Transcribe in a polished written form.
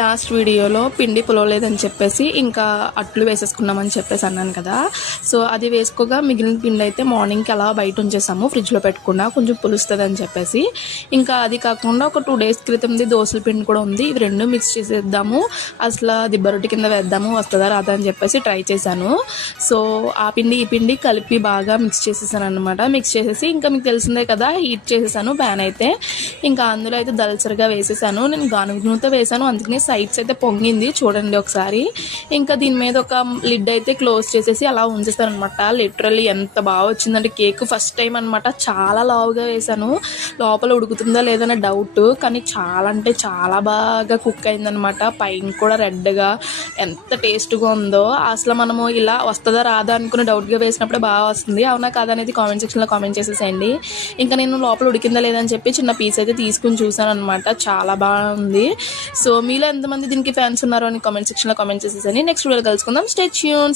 Last వీడియోలో పిండి పులవలేదని చెప్పేసి ఇంకా అట్లు వేసేసుకున్నామని చెప్పేసి అన్నాను కదా. సో అది వేసుకోగా మిగిలిన పిండి అయితే మార్నింగ్కి అలా బయట ఉంచేసాము ఫ్రిడ్జ్లో పెట్టుకున్నా, కొంచెం పులుస్తుంది అని చెప్పేసి. ఇంకా అది కాకుండా ఒక 2 days క్రితంది దోశల పిండి కూడా ఉంది. ఇవి రెండు మిక్స్ చేసేద్దాము, అసలు దిబ్బరొట్టి కింద వేద్దాము, వస్తుందా రాదా అని చెప్పేసి ట్రై చేశాను. సో ఆ పిండి ఈ పిండి కలిపి బాగా మిక్స్ చేసేసాను అనమాట. మిక్స్ చేసేసి ఇంకా మీకు తెలిసిందే కదా, హీట్ చేసేసాను ప్యాన్ అయితే. ఇంకా అందులో అయితే దళసరిగా వేసేసాను. నేను గానుగ నూనెతో వేసాను, అందుకని సైడ్స్ అయితే పొంగింది చూడండి ఒకసారి. ఇంకా దీని మీద ఒక లిడ్ అయితే క్లోజ్ చేసేసి అలా ఉంచేస్తాను అనమాట. లిటరల్లీ ఎంత బాగా వచ్చిందంటే కేక్ ఫస్ట్ టైం అనమాట. చాలా లావుగా వేసాను, లోపల ఉడుకుతుందా లేదనే డౌట్, కానీ చాలా అంటే చాలా బాగా కుక్ అయిందనమాట. పైన కూడా రెడ్గా ఎంత టేస్ట్గా ఉందో. అసలు మనము ఇలా వస్తుందా రాదా అనుకుని డౌట్గా వేసినప్పుడే బాగా వస్తుంది. అవునా కాదా అనేది కామెంట్ సెక్షన్లో కామెంట్ చేసేసేయండి. ఇంకా నేను లోపల ఉడికిందా లేదని చెప్పి చిన్న పీస్ అయితే తీసుకుని చూసాను అనమాట. చాలా బాగుంది. సో మీలో ఎంతమంది దీనికి ఫ్యాన్స్ ఉన్నారో అని కామెంట్ సెక్షన్లో కామెంట్ చేసేసండి. నెక్స్ట్ వీడియో కలుసుకుందాం. Stay tune.